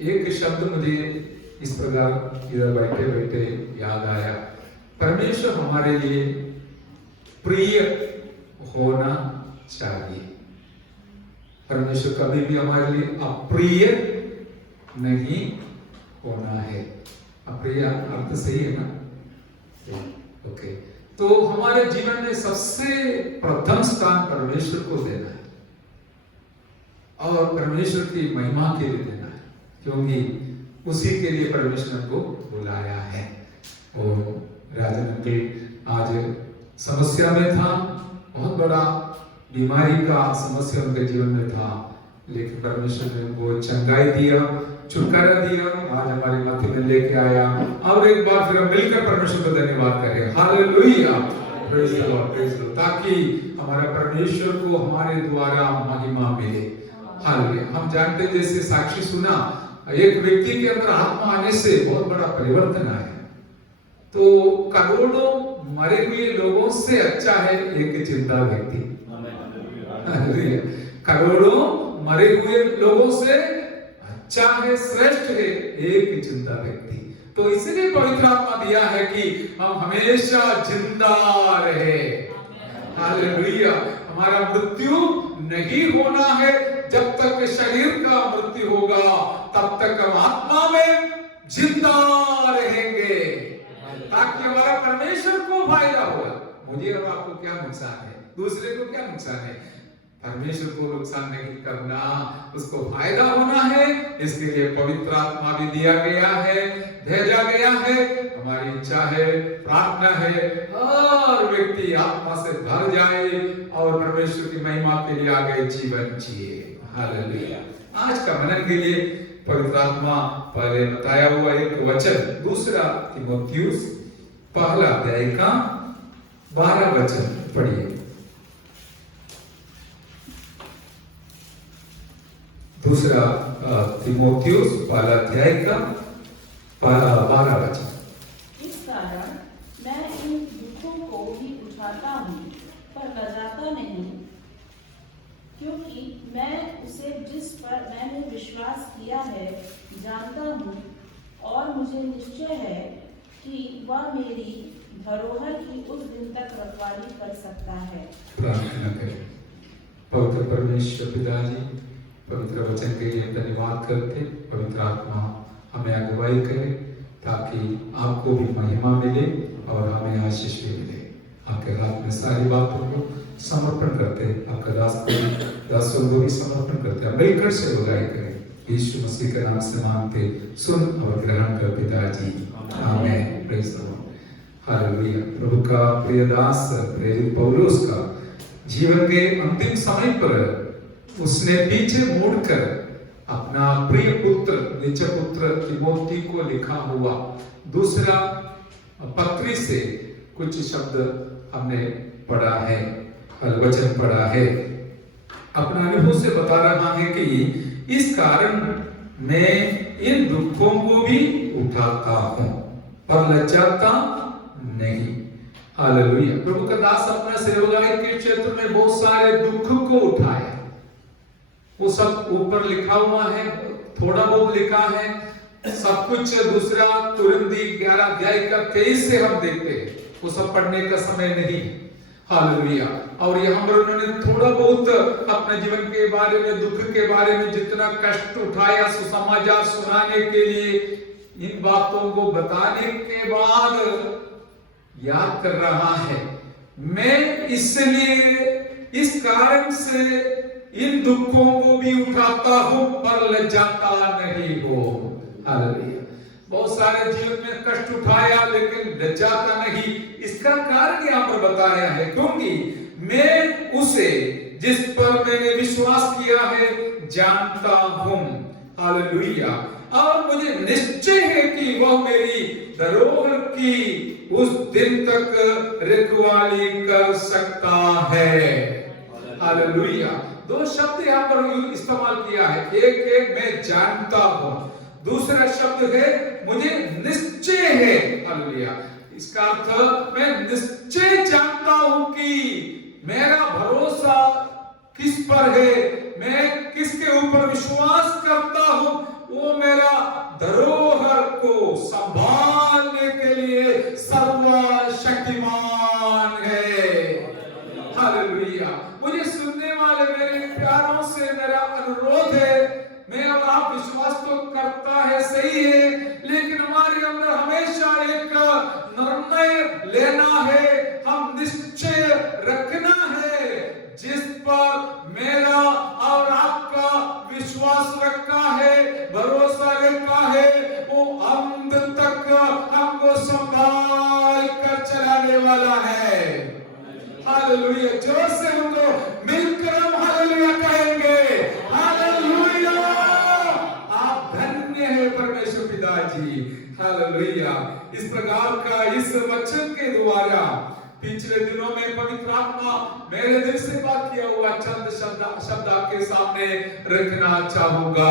एक शब्द मुझे इस प्रकार इधर बैठे बैठे याद आया। परमेश्वर हमारे लिए प्रिय होना चाहिए। परमेश्वर कभी भी हमारे लिए अप्रिय नहीं होना है। अप्रिय अर्थ सही है ना? ओके। तो हमारे जीवन में सबसे प्रथम स्थान परमेश्वर को देना है और परमेश्वर की महिमा के लिए देना है, क्योंकि उसी के लिए परमेश्वर को बुलाया है। और राजन अंकल आज समस्या में था, बहुत बड़ा बीमारी का समस्या उनके जीवन में था, लेकिन परमेश्वर ने उनको चंगाई दिया, छुटकारा दिया, आज हमारे मध्य में लेके आया। और एक बार फिर हम मिलकर परमेश्वर को धन्यवाद करें। Hallelujah, praise the Lord, praise the Lord, ताकि हमारा परमेश्वर को हमारे द्वारा महिमा मिले। हालेलुया। हम जानते हैं, जैसे साक्षी सुना, एक व्यक्ति के अंदर आत्मा आने से बहुत बड़ा परिवर्तन आया। तो करोड़ों मरे हुए लोगों से अच्छा है एक जिंदा व्यक्ति। करोड़ों मरे हुए लोगों से अच्छा है, श्रेष्ठ है एक जिंदा व्यक्ति। तो इसलिए पवित्र आत्मा दिया है कि हम हमेशा जिंदा रहे। हालेलुया। हमारा मृत्यु नहीं होना है। जब तक शरीर का मृत्यु होगा तब तक हम आत्मा में जिंदा रहेंगे, ताकि हमारा परमेश्वर को फायदा होगा। मुझे और आपको क्या नुकसान है, दूसरे को क्या नुकसान है? परमेश्वर को नुकसान नहीं करना, उसको फायदा होना है। इसके लिए पवित्र आत्मा भी दिया गया है, भेजा गया है। हमारी इच्छा है, प्रार्थना है, हर व्यक्ति आत्मा से भर जाए और परमेश्वर की महिमा के लिए आगे जीवन जिए। हालेलुया। आज का मनन के लिए पवित्र आत्मा पहले बताया हुआ एक वचन, दूसरा तीमुथियुस पहला अध्याय का 12 वचन पढ़िए। दूसरा तीमुथियुस पहला अध्याय का 12 वचन। इस कारण मैं इन दुखों को भी उठाता हूँ पर लजाता नहीं, क्योंकि मैं उसे जिस पर मैंने विश्वास किया है जानता हूँ, और मुझे निश्चय है कि वह मेरी धरोहर की उस दिन तक रखवाली कर सकता है। प्रार्थना करें। पवित्र परमेश्वर पिताजी, पवित्र वचन के लिए धन्यवाद करते। पवित्र आत्मा हमें अगुवाई करे, ताकि आपको भी महिमा मिले और हमें आशीष भी मिले। आपके हाथ में सारी बातों को समर्पण करते, आपका दासों को भी समर्पण करते हैं। मिलकर से बुराई करें, यीशु मसीह के नाम से मांगते, सुन और ग्रहण कर पिताजी, आमीन। Praise the Lord. हालेलुया। प्रभु का प्रिय दास प्रेरित पौलुस का जीवन के अंतिम समय पर उसने पीछे मुड़कर अपना प्रिय पुत्र, निज पुत्र तीमुथि को लिखा हुआ दूसरा पत्री से कुछ शब्द हमने पढ़ा है, वचन पढ़ा है। अपना अनुभव से बता रहा है कि इस कारण मैं इन दुखों को भी उठाता हूं पर लज्जाता नहीं। हालेलुया। प्रभु का दास अपना सेवकाई के क्षेत्र में बहुत सारे दुख को उठाए। वो सब ऊपर लिखा हुआ है, थोड़ा बहुत लिखा है, सब कुछ दूसरा तुरंती 11 अध्याय का 23 से हम देखते हैं। वो सब पढ़ने का समय नहीं। हालेलुया। और यहाँ पर उन्होंने थोड़ा बहुत अपने जीवन के बारे में, दुख के बारे में जितना कष्ट उठाया सुसमाचार सुनाने के लिए, इन बातों को बताने के बाद याद कर रहा है, मैं इसलिए इस कारण से इन दुखों को भी उठाता हूं पर लज्जाता नहीं हो। हालेलुया। बहुत सारे जीवन में कष्ट उठाया लेकिन लज्जाता नहीं। इसका कारण यहाँ पर बताया है, क्योंकि मैं उसे जिस पर मैंने विश्वास किया है जानता हूं। हालेलुया। और मुझे निश्चय है कि वह मेरी धरोहर की उस दिन तक रखवाली कर सकता है। हालेलुया। 2 शब्द यहाँ पर इस्तेमाल किया है। एक है मैं जानता हूं, दूसरा शब्द है मुझे निश्चय है। हालेलुया। इसका अर्थ मैं निश्चय जानता हूं कि मेरा भरोसा किस पर है, मैं किसके ऊपर विश्वास करता हूं, वो मेरा धरोहर को संभालने के लिए सर्वशक्तिमान है। हालेलुया। मुझे सुनने वाले मेरे प्यारों से मेरा अनुरोध है, मैं और आप विश्वास तो करता है, सही है, लेकिन हमारे अंदर हमेशा एक निर्णय लेना है, हम निश्चय रखना है, जिस पर मेरा और आपका विश्वास रखा है, भरोसा रखा है, वो अंत तक हमको संभाल कर चलाने वाला है। हालेलुया। जोर से हमको मिलकर हम हालेलुया कहेंगे। हालेलुया। आप धन्य है परमेश्वर पिताजी। हालेलुया। इस प्रकार का इस वचन के द्वारा पिछले दिनों में पवित्र आत्मा मेरे दिल से बात किया हुआ चंद शब्द आपके सामने रखना चाहूंगा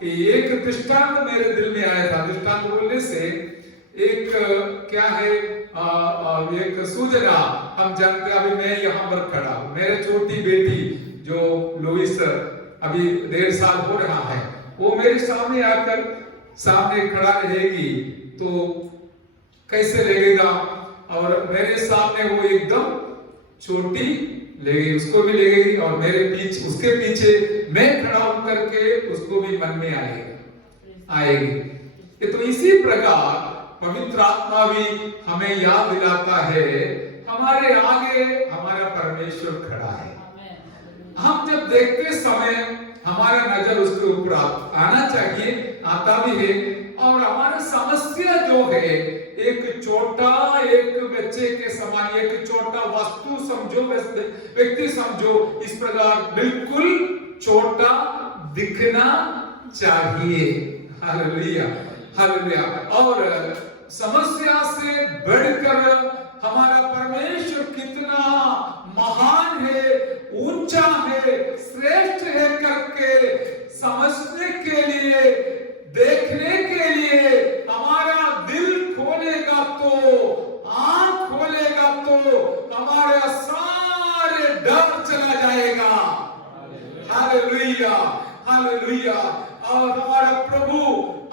कि एक दृष्टांत मेरे दिल में आया था। दृष्टांत बोलने से एक क्या है, एक सूचना हम जानते हैं। अभी मैं यहाँ पर खड़ा हूँ, मेरे छोटी बेटी जो लुइस अभी 1.5 साल हो रहा है, वो मेरे सामने आकर सामने खड़ा रहेगी तो कैसे लगेगा, और मेरे सामने वो एकदम छोटी लेगी, उसको भी लेगी, और मेरे पीछे उसके पीछे मैं खड़ा हूं करके उसको भी मन में आएगी। तो इसी प्रकार पवित्र आत्मा भी हमें याद दिलाता है, हमारे आगे हमारा परमेश्वर खड़ा है। हम जब देखते समय हमारा नजर उसके ऊपर आना चाहिए, आता भी है, और हमारा समस्या जो है एक छोटा, एक बच्चे के समान, एक छोटा वस्तु समझो, व्यक्ति समझो, इस प्रकार बिल्कुल छोटा दिखना चाहिए। हालेलुया। हालेलुया। और समस्या से बढ़कर हमारा परमेश्वर कितना महान है, ऊंचा है, श्रेष्ठ है करके समझने के लिए, देखने के लिए हमारा दिल खोलेगा तो, आंख खोलेगा तो हमारा सारे डर चला जाएगा। हालेलुया। हालेलुया। और हमारा प्रभु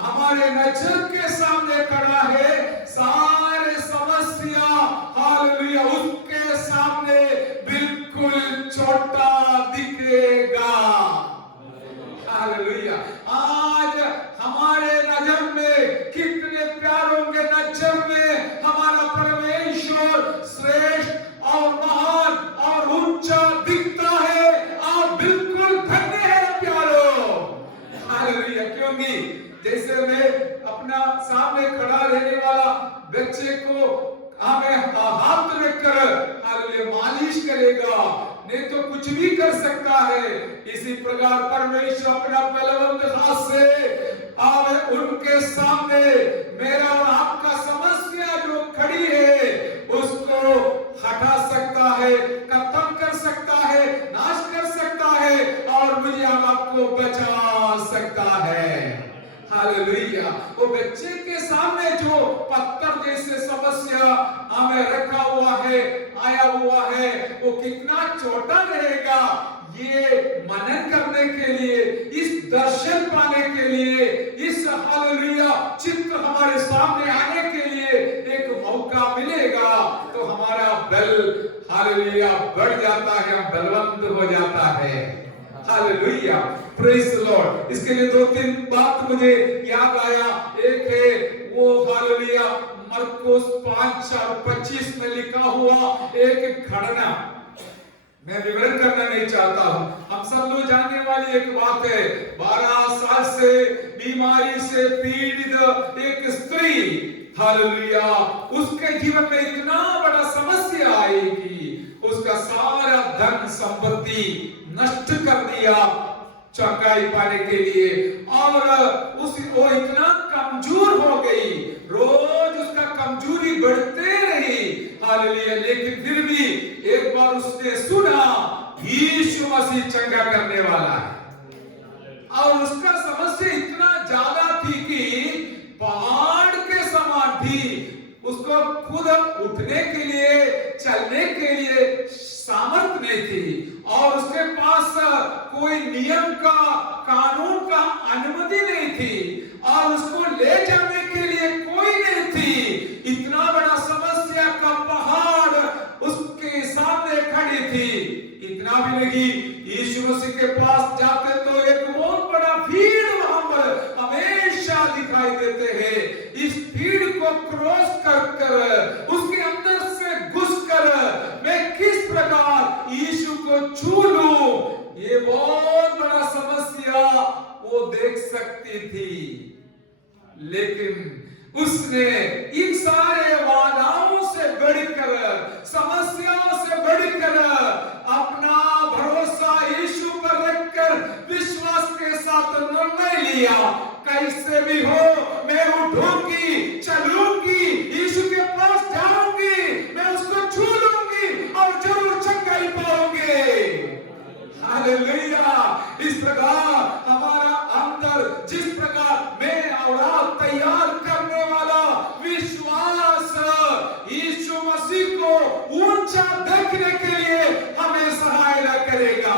हमारे नजर के सामने खड़ा है, सारे समस्या हालेलुया उसके सामने बिल्कुल छोटा दिखेगा। हालेलुया। आज हमारे नजर में, कितने प्यारों के नजर में हमारा परमेश्वर श्रेष्ठ और महान और ऊंचा दिखता है। आप बिल्कुल धन्य है प्यारो। हालेलुया। क्योंकि जैसे मैं अपना सामने खड़ा रहने वाला बच्चे को हमें हाथ रखकर हालेलुया मालिश करेगा, नहीं तो कुछ भी कर सकता है, इसी प्रकार परमेश्वर अपना बलवंत हाथ से उनके सामने मेरा और आपका समस्या जो खड़ी है उसको हटा सकता है, खत्म कर सकता है, नाश कर सकता है, और मुझे हम आपको बचा सकता है। हालेलुया। वो बच्चे के सामने जो पत्थर जैसे समस्या हमें रखा हुआ है, आया हुआ है, वो कितना छोटा रहेगा, ये मनन करने के लिए, इस दर्शन पाने के लिए, इस हालेलुया चित्र हमारे सामने आने के लिए एक मौका मिलेगा, तो हमारा बल हालेलुया बढ़ जाता है, हम बलवंत हो जाता है। हालेलुया। Praise the Lord. इसके लिए 2-3 बात मुझे याद आया। एक है वो हालेलुया मरकुस 5:25 में लिखा हुआ एक घटना, मैं विवरण करना नहीं चाहता हूं, हम सब लोग जानने वाली एक बात है। 12 साल से बीमारी से पीड़ित एक स्त्री, हालेलुया, उसके जीवन में इतना बड़ा समस्या आई कि उसका सारा धन संपत्ति नष्ट कर दिया चंगाई पाने के लिए, और वो इतना कमजोर हो गई, रोज उसका कमजोरी बढ़ते रही। हालेलुया। लेकिन फिर भी एक बार उसने सुना यीशु मसीह चंगा करने वाला है, और उसका समस्या इतना ज्यादा थी कि पहाड़ के समान थी, उसको खुद उठने के लिए, चलने के लिए सामर्थ्य नहीं थी, और उसके पास कोई नियम का, कानून का अनुमति नहीं थी। ले जाने के लिए कोई नहीं थी। इतना बड़ा समस्या का पहाड़ उसके सामने खड़ी थी। इतना भी नहीं, यीशु मसीह के पास जाते तो एक बहुत बड़ा भीड़ वहां पर हमेशा दिखाई देते हैं। इस भीड़ को क्रॉस कर उसके अंदर से घुसकर मैं किस प्रकार यीशु को छू लूं, ये बहुत बड़ा समस्या वो देख सकती थी। लेकिन उसने इन सारे बाधाओं से बढ़कर, समस्याओं से बढ़कर अपना भरोसा यीशु पर रखकर विश्वास के साथ निर्णय लिया, कैसे भी हो मैं उठूंगी, चलूंगी, यीशु के पास जाऊंगी, मैं उसको छू लूंगी और जरूर चंगाई पाऊंगी। हालेलुया। इस प्रकार हमारा अंदर जिस प्रकार में औलाद तैयार करने वाला विश्वास यीशु मसीह को ऊंचा देखने के लिए हमें सहायता करेगा।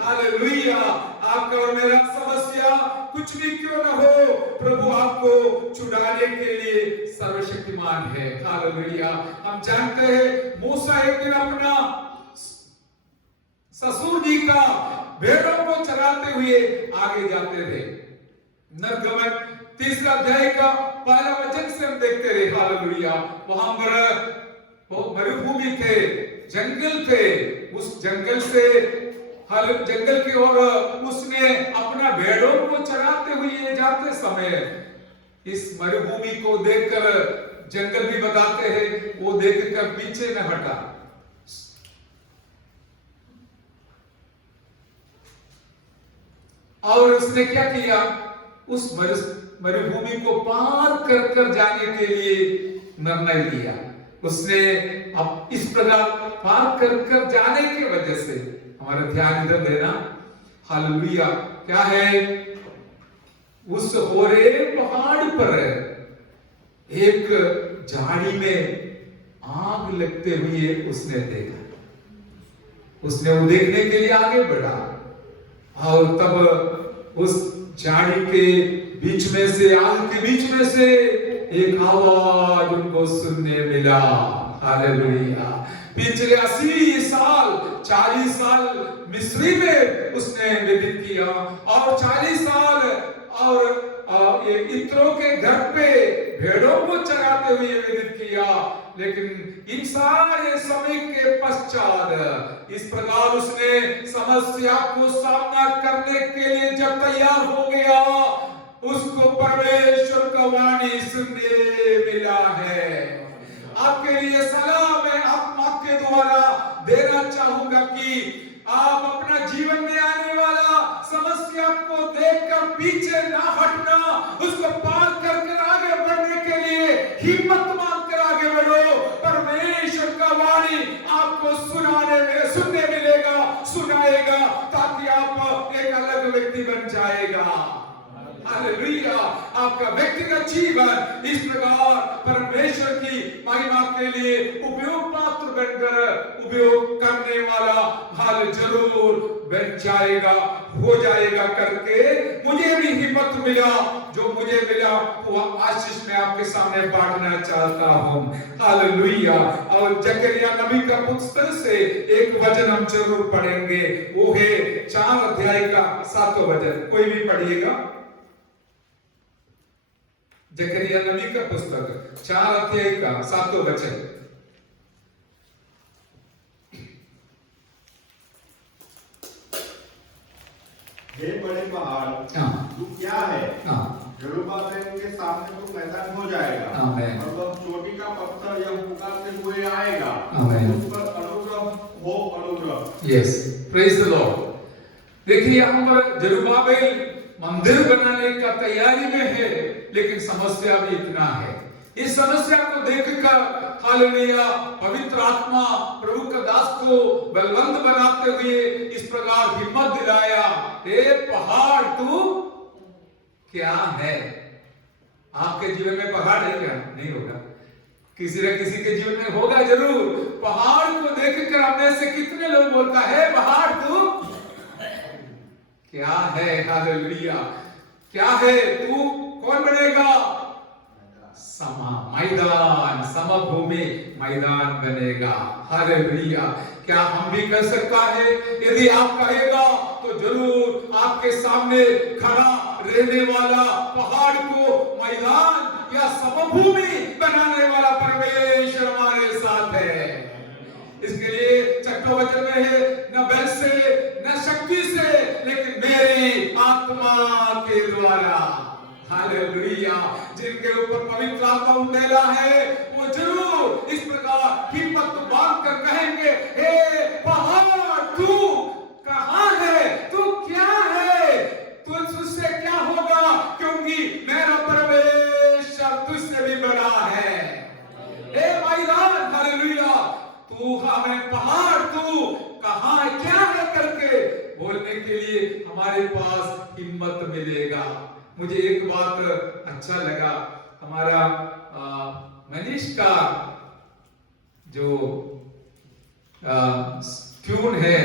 हालेलुया। आपका और मेरा समस्या कुछ भी क्यों न हो, प्रभु आपको छुड़ाने के लिए सर्वशक्तिमान है। हालेलुया। हम जानते हैं मूसा एक दिन अपना ससुर जी का भेड़ों को चराते हुए आगे जाते थे। निर्गमन 3 अध्याय का 1 वचन से हम देखते रहे। हालेलुया। वहां पर वो मरुभूमि थे, जंगल थे। उस जंगल से जंगल की ओर उसने अपना भेड़ों को चराते हुए जाते समय इस मरुभूमि को देखकर, जंगल भी बताते हैं, वो देखकर पीछे न हटा। और उसने क्या किया, उस मरुभूमि को पार कर कर जाने के लिए निर्णय लिया। उसने अब इस प्रकार पार कर कर जाने की वजह से, हमारा ध्यान इधर देना। हालेलुया। क्या है, उस होरेब पहाड़ पर एक झाड़ी में आग लगते हुए उसने देखा। उसने वो देखने के लिए आगे बढ़ा और तब उस झाड़ी के बीच में से, आग के बीच में से एक आवाज उनको सुनने मिला। हालेलुया। पिछले 80 साल, 40 साल मिस्री में उसने व्यतीत किया और 40 साल और इत्रो के घर पे भेड़ों को चराते हुए व्यतीत किया। लेकिन इन सारे समय के पश्चात इस प्रकार उसने समस्या को सामना करने के लिए जब तैयार हो गया, उसको परमेश्वर का वाणी सुनने मिला है। आपके लिए सलाह मैं आत्मा के द्वारा देना चाहूंगा कि आप अपना जीवन में आने वाला समस्या को देखकर पीछे ना हटना, उसको पार करके आगे बढ़ने के लिए हिम्मत मांगकर आगे बढ़ो। परमेश्वर का वाणी आपको सुनने मिलेगा, सुनाएगा, ताकि आप एक अलग व्यक्ति बन जाएगा। हालेलुया। आपका व्यक्तिगत जीवन इस प्रकार परमेश्वर की महिमा के लिए उपयोग पात्र बनकर उपयोग करने वाला हाल जरूर बन जाएगा, हो जाएगा करके मुझे भी हिम्मत मिला। जो मुझे मिला वो आशीष मैं आपके सामने बांटना चाहता हूँ। हालेलुया। और जकरिया नबी का पुस्तक से एक वचन हम जरूर पढ़ेंगे, वो है 4 अध्याय का 7वां वचन। कोई भी पढ़िएगा। जकरिया नबी का पुस्तक 4 अध्याय का 7वां वचन। हे बड़े पहाड़, तू क्या है? जरुब्बाबेल के सामने तू मैदान हो जाएगा और वह चोटी का पत्थर या पुकारते हुए आएगा, उस पर अनुग्रह हो, अनुग्रह। Yes, praise the Lord. देखिए हम जरुब्बाबेल मंदिर बनाने का तैयारी में है, लेकिन समस्या भी इतना है। इस समस्या को देखकर हालेलुया पवित्र आत्मा प्रभु का दास को बलवंत बनाते हुए इस प्रकार हिम्मत दिलाया, हे पहाड़ तू क्या है। आपके जीवन में पहाड़ है क्या? नहीं होगा। किसी न किसी के जीवन में होगा जरूर। पहाड़ को देखकर हमने से कितने लोग बोलता है पहाड़ तू क्या है। हालेलुया। क्या है तू? कौन मैदान, समभूमि मैदान बनेगा। हालेलुया। क्या हम भी कर सकता है? यदि आप कहेगा तो जरूर आपके सामने खड़ा रहने वाला पहाड़ को मैदान या समभूमि बनाने वाला परमेश्वर हमारे साथ है। इसके लिए छठा वचन में है, न बल से न शक्ति से, लेकिन मेरी आत्मा के द्वारा। हालेलुया। जिनके ऊपर पवित्र आत्मा उतरा है वो जरूर इस प्रकार हिम्मत बांध कर कहेंगे, हे पहाड़ तू कहां है, तू क्या है, तुझसे क्या होगा, क्योंकि मेरा परमेश्वर तुझसे भी बड़ा है। हे मैदान, हालेलुया, तू हमें पहाड़ तू कहां है, क्या है करके बोलने के लिए हमारे पास हिम्मत मिलेगा। मुझे एक बात अच्छा लगा, हमारा मनीष का जो ट्यून है,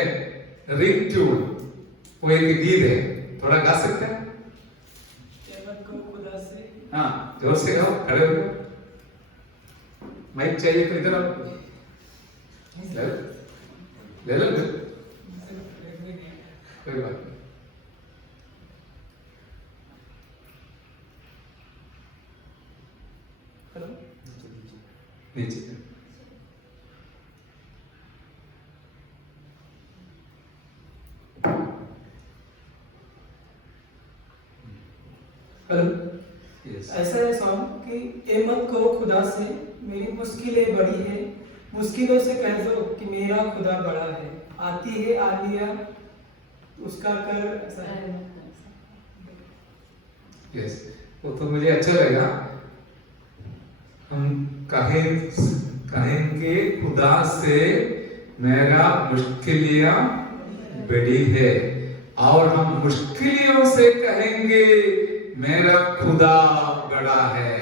रिंग ट्यून, वो एक गीत है, थोड़ा गा सकते हैं? हाँ, जोर से गाओ, खड़े हो जाओ। माइक चाहिए तो इधर आओ, ले लो कोई बात नहीं। नीचे ऐसा है सॉन्ग कि ए मत कहो खुदा से मेरी मुश्किलें बड़ी है, मुश्किलों से कह दो कि मेरा खुदा बड़ा है, आती है आलिया उसका कर, ऐसा है। यस, वो तो मुझे अच्छा लगा। हम कहेंगे खुदा से मेरा मुश्किलियां बड़ी है, और हम मुश्किलों से कहेंगे मेरा खुदा बड़ा है।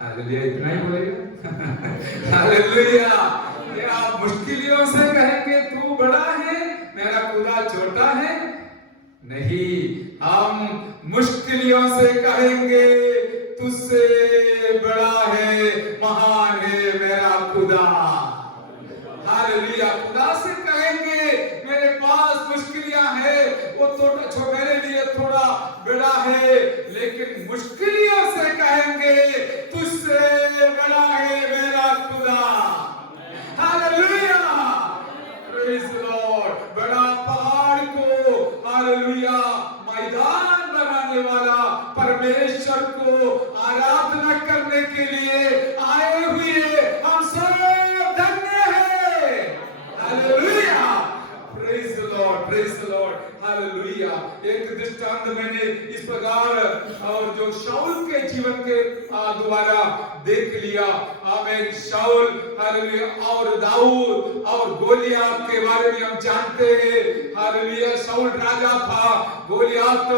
हालेलुया, इतना ही बोलेगा। हालेलुया। ये आप मुश्किलों से कहेंगे तू बड़ा है, मेरा खुदा छोटा है? नहीं, हम मुश्किलों से कहेंगे तुझसे बड़ा है, महान है मेरा खुदा। हालेलुया। खुदा से कहेंगे मेरे पास मुश्किलियां है, वो तो मेरे लिए थोड़ा बड़ा है, लेकिन मुश्किलों से कहेंगे तुझसे बड़ा है मेरा खुदा। Hallelujah, praise the Lord. बड़ा पहाड़ को, हालेलुया, मैदान बनाने वाला परमेश्वर को आराधना करने के लिए आए हुए हम सब धन्य हैं। Hallelujah, praise the Lord, praise the Lord. Hallelujah. एक दृष्टांत मैंने इस प्रकार और जो शाऊल के जीवन के द्वारा देख लिया। आमीन। शाऊल, हालेलुया, और दाऊद और गोलियत के बारे में हम जानते हैं। हालेलुया। शाऊल राजा था, गोलियत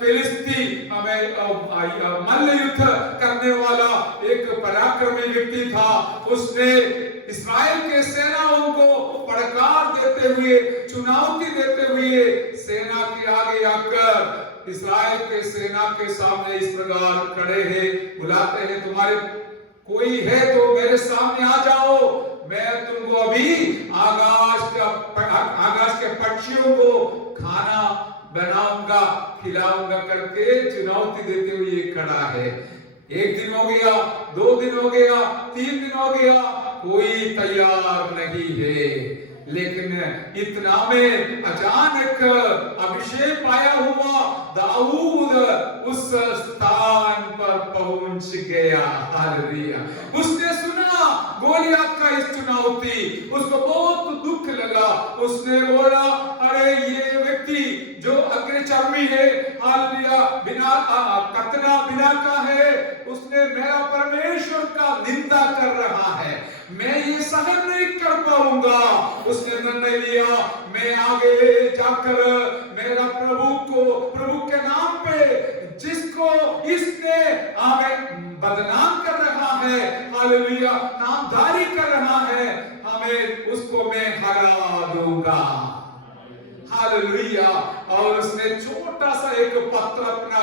फिलिस्ती मल्ल युद्ध करने वाला एक पराक्रमी व्यक्ति था। उसने इस्राएल के सेनाओं को फटकार देते हुए, चुनौती देते हुए सेना के आगे आकर इस्राएल के सेना के सामने इस प्रकार खड़े हैं, बुलाते हैं, तुम्हारे कोई है तो मेरे सामने आ जाओ, मैं तुमको अभी आकाश के पक्षियों को खाना बनाऊंगा, खिलाऊंगा करके चुनौती देते हुए खड़ा है। एक दिन हो गया, 2 दिन हो गया, 3 दिन हो गया, कोई तैयार नहीं है। लेकिन इतना में अचानक अभिषेक पाया हुआ दाऊद उस स्थान पर पहुंच गया। हालेलुया। उसने सुना गोलियत का इस चुनौती, उसको बहुत दुख लगा। उसने बोला, अरे ये व्यक्ति जो अग्रचर्मी है, हालेलुया, बिना कतना बिना का है, उसने मेरा परमेश्वर का निंदा कर रहा है, मैं ये सहन नहीं कर पाऊंगा। उसने निर्णय लिया, मैं आगे जाकर मेरा प्रभु के नाम पे जिसको इसने हमें बदनाम कर रहा है, हालेलुया, नामधारी कर रहा है, हमें उसको मैं हरा दूंगा। हालेलुया। और उसने छोटा सा एक पत्र अपना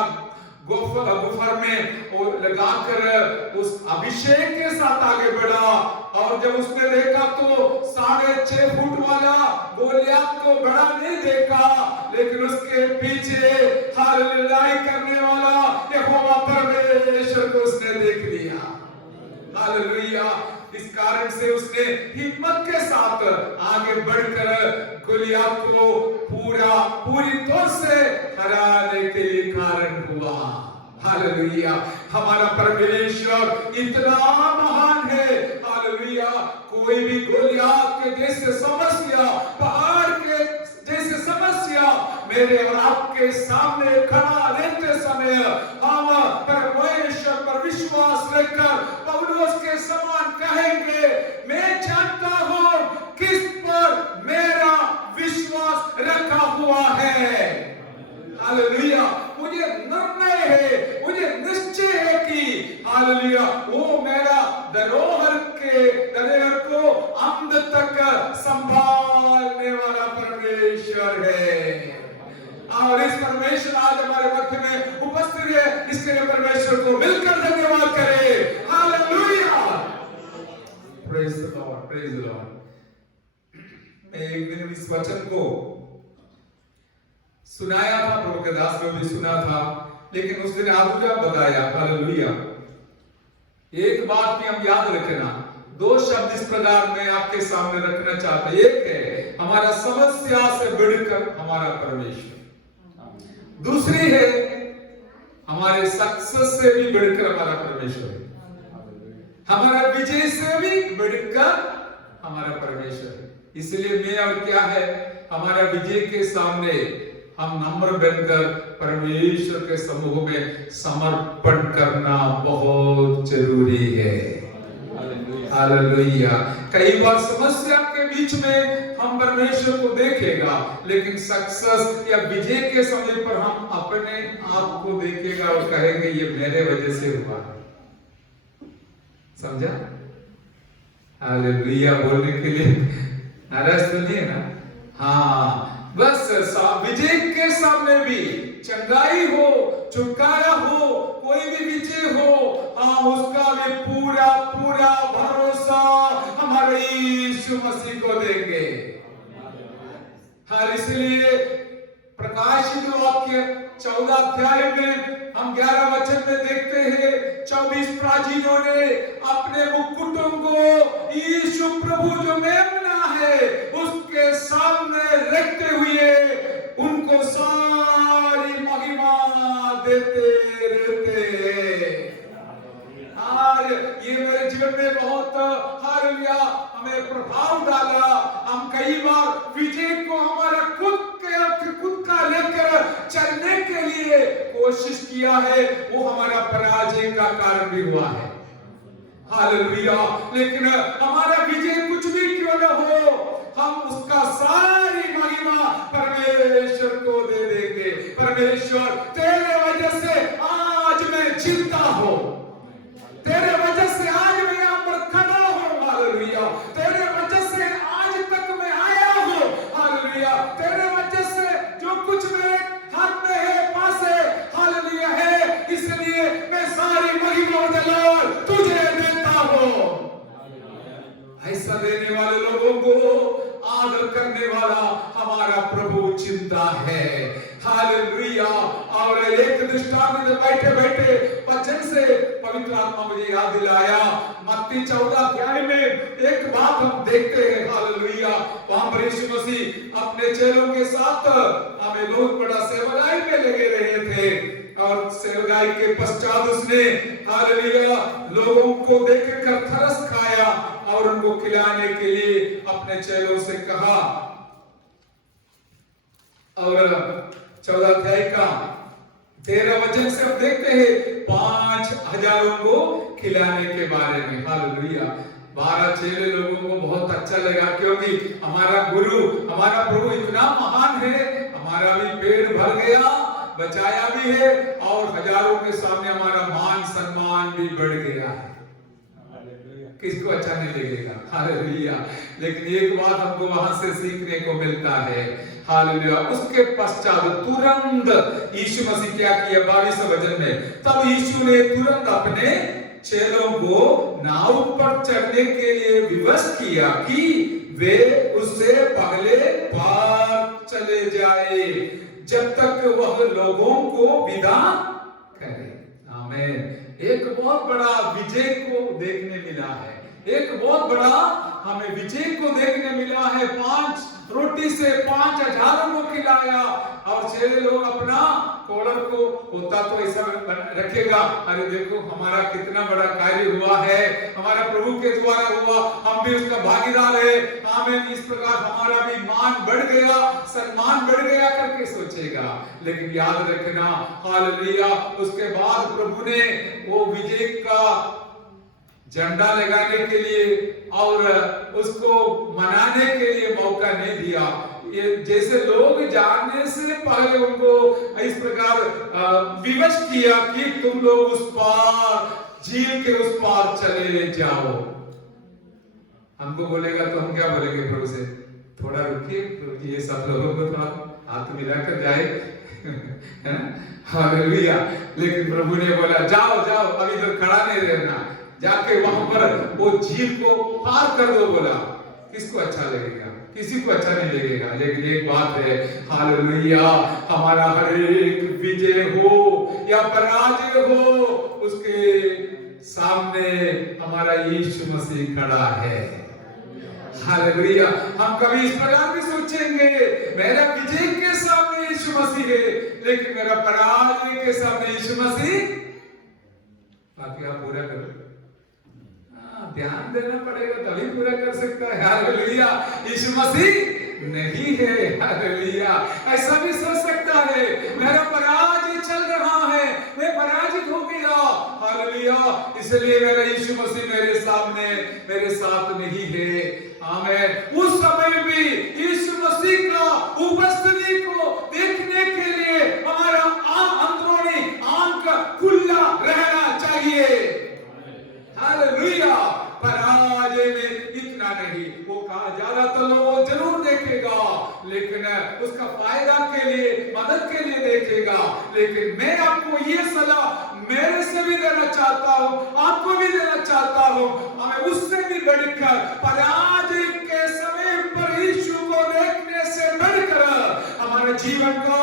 गुफर में और लगाकर उस अभिषेक के साथ आगे बढ़ा। और जब उसने देखा तो 6.5 फुट वाला गोलियत को बड़ा नहीं देखा, लेकिन उसके पीछे हालेलुया करने वाला यहोवा परमेश्वर को उसने देख लिया। हालेलुया। इस कारण से उसने हिम्मत के साथ आगे बढ़कर गोलियत को पूरी तौर से हराने के लिए कारण हुआ। हालेलुया। हमारा परमेश्वर इतना महान है। हालेलुया। कोई भी गोलियत के जैसे समस्या, पहाड़ के जैसे समस्या मेरे और आपके सामने खड़ा रहते समय हम परमेश्वर पर विश्वास रखकर पौलुस के समान कहेंगे, मैं जानता हूं किस पर मेरा विश्वास रखा हुआ है। हालेलुया। मुझे निर्णय है, मुझे निश्चय है कि हालेलुया वो मेरा धरोहर को अंत तक संभालने वाला परमेश्वर है। और इस परमेश्वर आज हमारे मध्य में उपस्थित है, इसके लिए परमेश्वर को मिलकर धन्यवाद करें। Hallelujah. Praise the Lord, praise the Lord. मैं एक दिन इस वचन को सुनाया था, प्रभु के दास ने भी सुना था, लेकिन उस दिन अधूरा बताया। हालेलुया। एक बात भी हम याद रखना, 2 शब्द इस प्रकार मैं आपके सामने रखना चाहता हूं। एक है हमारा समस्या से बढ़कर हमारा परमेश्वर, दूसरी है हमारे सक्सेस से भी बढ़कर हमारा परमेश्वर, हमारा विजय से भी बढ़कर हमारा परमेश्वर। इसलिए मैं और क्या है, हमारा विजय के सामने हम नम्र बनकर परमेश्वर के समूह में समर्पण करना बहुत जरूरी है। हालेलुया। कई बार समस्या के बीच में हम परमेश्वर को देखेगा, लेकिन सक्सेस या विजय के समय पर हम अपने आप को देखेगा और कहेंगे ये मेरे वजह से हुआ। समझा? हालेलुया बोलने के लिए नाराज तो नहीं है ना? हाँ, बस विजय के सामने भी चंगाई हो, छुटकारा हो, कोई भी विजय हो, उसका भी पूरा भरोसा हमारे यीशु मसीह को देंगे। हर इसलिए प्रकाशित वाक्य 14 अध्याय में हम 11 वचन में देखते हैं, 24 प्राचीनों ने अपने मुकुटों को यीशु प्रभु जो मेमना है उसके सामने रखते हुए उनको सारी महिमा देते रहते हैं। आज ये मेरे जीवन में बहुत हालेलुया हमें प्रभाव डाला। हम कई बार विजय को हमारा खुद का लेकर चलने के लिए कोशिश किया है, वो हमारा पराजय का कारण भी हुआ है। हालेलुया। लेकिन हमारा विजय कुछ भी क्यों न हो, हम उसका सारी महिमा परमेश्वर को दे देंगे। परमेश्वर तेरे वजह से आज मैं जिंदा हूं, तेरे वजह से आज मैं यहाँ पर खड़ा हूं। हालेलुया। तेरे वजह से आज तक मैं आया हूं। हालेलुया। तेरे वजह से जो कुछ मेरे हाथ में है, पास है, हालेलुया है, इसलिए मैं सारी महिमा दलाल तुझे देता हूं। ऐसा देने वाले लोगों को आदर करने वाला हमारा प्रभु चिंता है। हालेलुया। और एक दृष्टांत में बैठे बैठे वचन से पवित्र आत्मा मुझे याद दिलाया। मत्ती 14 अध्याय में एक बात हम देखते हैं। हालेलुया। वहां पर यीशु मसीह अपने चेलों के साथ हमें बहुत बड़ा सेवकाई में लगे रहे थे, और सेवकाई के पश्चात उसने हालेलुया लोगों को देखकर तरस खाया और उनको खिलाने के लिए अपने चेलों से कहा। और 14 अध्याय का 13 वचन से हम देखते हैं 5,000 को खिलाने के बारे में। हालेलुया। 12 चेले लोगों को बहुत अच्छा लगा, क्योंकि हमारा गुरु, हमारा प्रभु इतना महान है, हमारा भी पेट भर गया, बचाया भी है, और हजारों के सामने हमारा मान सम्मान भी बढ़ गया है। किसको अच्छा नहीं लगेगा? हालेलुया। लेकिन एक बात हमको वहां से सीखने को मिलता है, हालेलुया। उसके पश्चात तुरंत यीशु मसीह क्या किया? 22 वचन में, तब यीशु ने तुरंत अपने चेलों को नाव पर चढ़ने के लिए विवश किया कि वे उससे पहले पार चले जाए, जब तक वह लोगों को विदा करे। आमीन। एक बहुत बड़ा विजय को देखने मिला है, एक बहुत बड़ा हमें विजय को देखने मिला है। 5 रोटी से 5,000 को खिलाया और 6 लोग अपना कॉलर को होता तो ऐसा रखेगा, अरे देखो हमारा कितना बड़ा कार्य हुआ है, हमारा प्रभु के द्वारा हुआ, हम भी उसका भागीदार है। आमीन। इस प्रकार हमारा भी मान बढ़ गया, सम्मान बढ़ गया करके सोचेगा। लेकिन याद रखना, हालेलुया, उसके बाद प्रभु ने वो विजय का झंडा लगाने के लिए और उसको मनाने के लिए मौका नहीं दिया। ये जैसे लोग जानने से पहले उनको इस प्रकार विवश किया कि तुम लोग उस पार, झील के उस पार चले जाओ। हमको बोलेगा तो हम क्या बोलेंगे प्रभु से? थोड़ा रुकिए, ये सब लोगों को तो हाथ मिलाकर जाए, है ना? हालेलुया। लेकिन प्रभु ने बोला जाओ जाओ, अभी तो खड़ा नहीं रहना, जाके वहां पर वो झील को पार कर दो। बोला किसको अच्छा लगेगा? किसी को अच्छा नहीं लगेगा। लेकिन एक बात है, हालेलुया, हमारा हर एक विजय हो या पराजय हो, उसके सामने हमारा यीशु मसीह खड़ा है। हालेलुया। हम कभी इस प्रकार भी सोचेंगे मेरा विजय के सामने यीशु मसीह है, लेकिन मेरा पराजय के सामने यीशु मसीह। बाकी आप पूरा करो, ध्यान देना पड़ेगा तभी पूरा कर सकता है। हालेलुया। यीशु मसीह नहीं है। हालेलुया। ऐसा भी सोच सकता है मेरा पराजय चल रहा है, मैं पराजित हो गया। हालेलुया। इसलिए मेरा यीशु मसीह मेरे सामने, मेरे साथ नहीं है। आमीन। उस समय भी यीशु मसीह का उपस्थिति को देखने के लिए हमारा अंदरूनी आंख खुला रहना चाहिए। हालेलुया। पराजय में इतना नहीं, वो कहा ज्यादातर लोग जरूर देखेगा, लेकिन उसका फायदा के लिए, मदद के लिए देखेगा। लेकिन मैं आपको ये सलाह मेरे से भी देना चाहता हूँ, आपको भी देना चाहता हूँ, हमें उससे भी बढ़कर पराजय के समय पर यीशु को देखने से बढ़कर हमारे जीवन को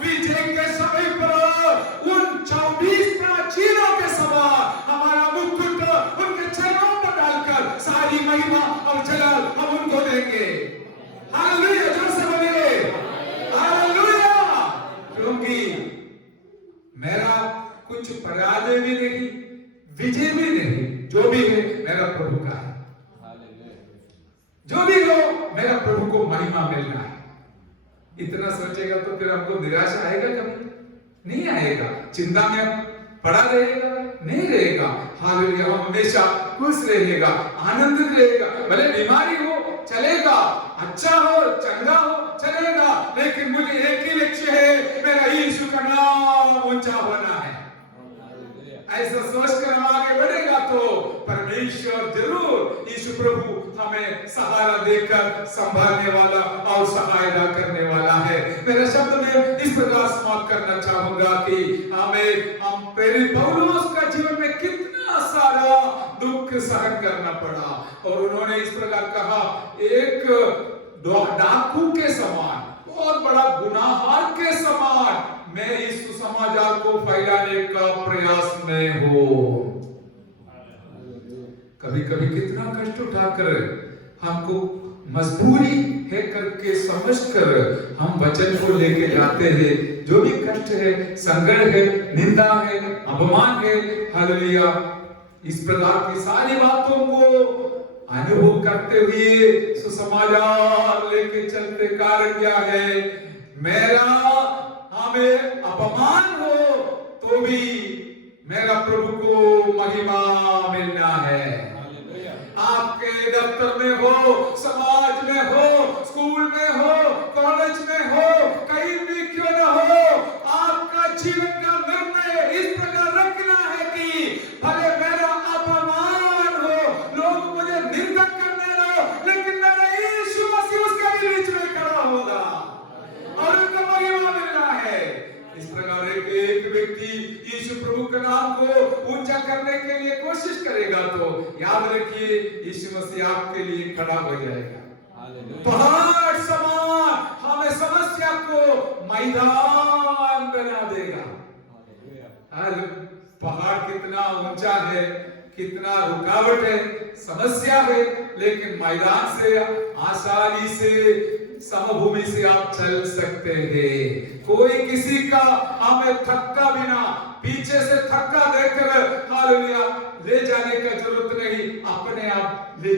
विजय के समय पर उन 24 प्राचीनों के समान हमारा मुकुट उनके चरणों पर डालकर सारी महिमा और जलाल हम उनको देंगे। हालेलुया। जोर से बोलिए हालेलुया। क्योंकि मेरा कुछ पराजय भी नहीं, विजय भी नहीं, जो भी है मेरा प्रभु का है। जो भी हो मेरा प्रभु को महिमा मिलना है। इतना सोचेगा तो फिर हमको निराशा आएगा कभी? नहीं आएगा। चिंता में पड़ा रहेगा? नहीं रहेगा। हालेलुया। हम हमेशा खुश रहेगा, आनंदित रहेगा। भले बीमारी हो चलेगा, अच्छा हो चंगा हो चलेगा, लेकिन मुझे एक ही लक्ष्य है, मेरा यीशु का नाम ऊंचा होना है। ऐसा सोचकर हम आगे बढ़ेगा तो परमेश्वर जरूर, यीशु प्रभु हमें सहारा देकर संभालने वाला और सहायता करने वाला है। मेरे शब्द में इस प्रकार समाप्त करना चाहूंगा कि हम प्रेरित पौलुस का जीवन में कितना सारा दुख सहन करना पड़ा, और उन्होंने इस प्रकार कहा, एक डाकू के समान, बहुत बड़ा गुनाहगार के समान मैं इस सुसमाचार को फैलाने का प्रयास में हूं। कभी कभी कितना कष्ट उठाकर हमको मजबूरी है करके समझकर हम वचन को लेके जाते हैं। जो भी कष्ट है, संकट है, निंदा है, अपमान है, हालेलुया, इस प्रकार की सारी बातों को अनुभव करते हुए सुसमाचार लेके चलते कारण क्या है? मेरा हमें अपमान हो तो भी मेरा प्रभु को महिमा मिलना है। आपके दफ्तर में हो, समाज में हो, स्कूल में हो, कॉलेज में हो, कहीं भी क्यों न हो, आपका जीवन का निर्णय इस प्रकार रखना है कि भले मेरा अपमान हो, लोग नाम को ऊंचा करने के लिए कोशिश करेगा तो याद रखिए यीशु मसीह आपके लिए खड़ा हो जाएगा। पहाड़ समान हमें समस्या को मैदान बना देगा। पहाड़ कितना ऊंचा है, कितना रुकावट है, समस्या है, लेकिन मैदान से आसानी से समभूमि से आप चल सकते हैं। कोई किसी का हमें थक्का बिना, पीछे से थक्का देकर हालेलुया ले जाने का जरूरत नहीं, अपने आप ले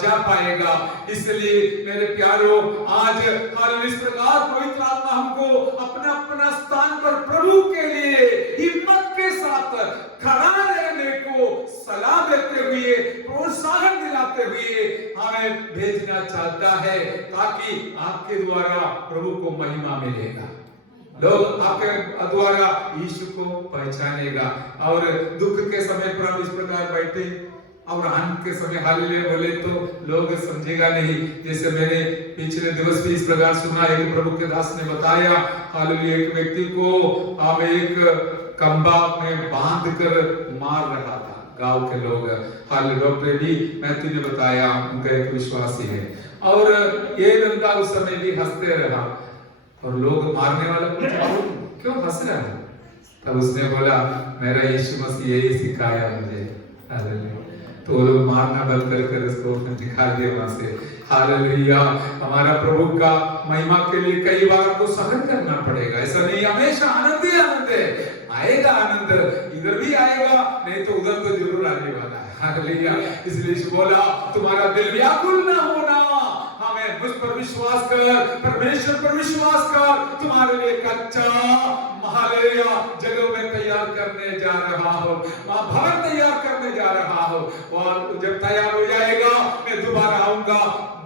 जा पाएगा। इसलिए मेरे प्यारों, आज हालेलुया इस प्रकार पवित्र आत्मा हमको अपना अपना स्थान पर प्रभु के लिए हिम्मत के साथ खड़ा रहने को सलाह देते हुए, प्रोत्साहन दिलाते हुए हमें भेजना चाहता है, ताकि आपके द्वारा प्रभु को महिमा मिलेगा, लोग आपके द्वारा यीशु को पहचानेगा। और दुख के समय पर हम इस प्रकार बैठे और आनंद के समय हालेलुया बोले तो लोग समझेगा नहीं। जैसे मैंने पिछले दिवस भी इस प्रकार सुना, एक प्रभु के दास ने बताया हालेलुया एक व्यक्ति को हम एक खंभा में बांध कर मार रहा था, गांव के लोग। हालेलुया डॉक्टर डी मैथ्यू ने बताया, उनका एक विश्वासी है, और ये लड़का उस समय भी हंसते रहा और लोग मारने वाला क्यों हंस रहा है? तब उसने बोला मेरा यीशु मसीह यही सिखाया मुझे। हालेलुया। तो लोग मारना बंद कर उसको दिखा दिया वहां से। हालेलुया। हमारा प्रभु का महिमा के लिए कई बार आपको सहन करना पड़ेगा, ऐसा नहीं हमेशा आनंद ही आनंद है। आएगा आनंद, इधर भी आएगा, नहीं तो उधर तो जरूर आने वाला है। हालेलुया। इसलिए बोला तुम्हारा दिल व्याकुल ना होना, हमें मुझ पर विश्वास कर, परमेश्वर पर विश्वास कर, तुम्हारे लिए कच्चा हालेलुया जगह में तैयार करने जा रहा हो, वहां भवन तैयार करने जा रहा हो, और जब तैयार हो जाएगा मैं दोबारा आऊंगा,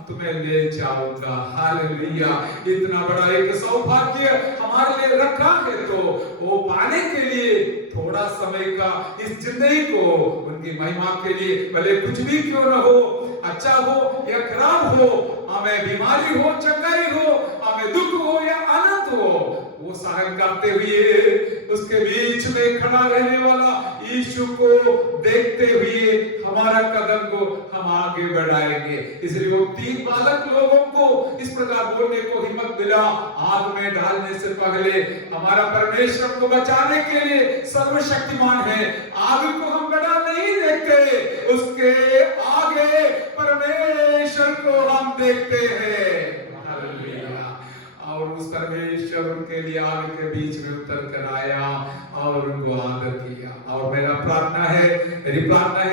तुम्हें ले जाऊंगा। हालेलुया। इतना बड़ा एक सौभाग्य हमारे लिए रखा है, तो वो पाने के लिए थोड़ा समय का इस जिंदगी को उनकी महिमा के लिए, भले कुछ भी क्यों न हो, अच्छा हो या खराब हो, हमें बीमारी हो, चंगाई हो, हमें दुख हो या आनंद हो, वो सहन करते हुए उसके बीच में खड़ा रहने वाला यीशु को देखते हुए हमारा कदम को हम आगे बढ़ाएंगे। इसलिए वो 3 बालक लोगों को इस प्रकार बोलने को हिम्मत मिला, आग में डालने से पहले हमारा परमेश्वर को बचाने के लिए सर्वशक्तिमान है। आग को हम बड़ा नहीं देखते, उसके आगे परमेश्वर को हम देखते हैं। और उस परमेश्वर उनके लिए आग के बीच में उतर कर आया और उनको आदर किया। और मेरी प्रार्थना है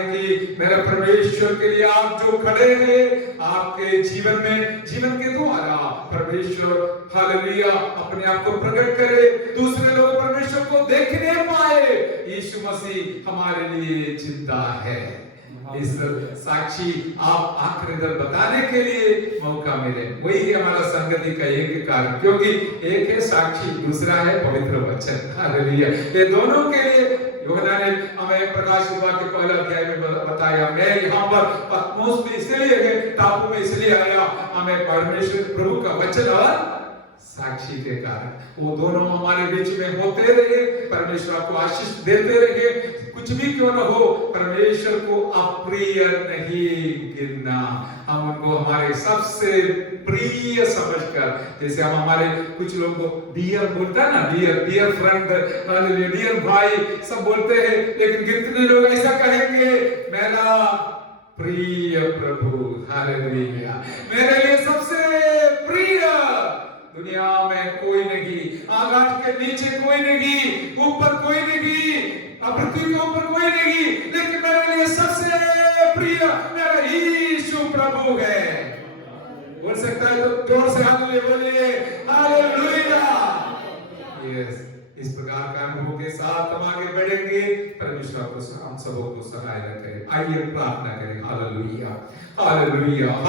कि मेरा परमेश्वर के लिए आप जो खड़े हैं आपके जीवन में, जीवन के द्वारा परमेश्वर हालेलुया अपने आप को प्रकट करे, दूसरे लोग परमेश्वर को देखने पाए। यीशु मसीह हमारे लिए जिंदा है। इस साक्षी आप आखिरी दर बताने के लिए मौका मिले, वही है हमारा संगति का एक कारण, क्योंकि एक है साक्षी, दूसरा है पवित्र वचन। हालेलुया। ये दोनों के लिए यूहन्ना ने हमें प्रकाशित वाक्य के पहले अध्याय में बताया, मैं यहाँ पर पत्मोस में इसलिए है, टापू में इसलिए आया, हमें परमेश्वर प्रभु का वचन और साक्षी के कारण। वो दोनों हमारे बीच में होते रहे, परमेश्वर आपको आशीष देते रहे। कुछ भी क्यों न हो, परमेश्वर को अप्रिय नहीं गिनना, हम उनको हमारे सबसे प्रिय समझकर, जैसे हम हमारे कुछ लोगों को डियर बोलता है ना, डियर फ्रेंड, डियर भाई सब बोलते हैं, लेकिन कितने लोग ऐसा कहेंगे मेरा प्रिय प्रभु। हालेलुया। मेरे लिए सबसे प्रिय दुनिया में कोई नहीं, आकाश के नीचे कोई नहीं, ऊपर कोई नहीं, पृथ्वी के ऊपर कोई नहीं, लेकिन मेरे लिए सबसे प्रिय मेरा यीशु प्रभु है। बोल सकता है तो जोर से हालेलुया बोलिए, हालेलुया। यस, इस प्रकार का अनुभव के साथ हम आगे बढ़ेंगे। परमेश्वर को हम सबों को सहायता करें। आइए प्रार्थना करें। Hallelujah, hallelujah.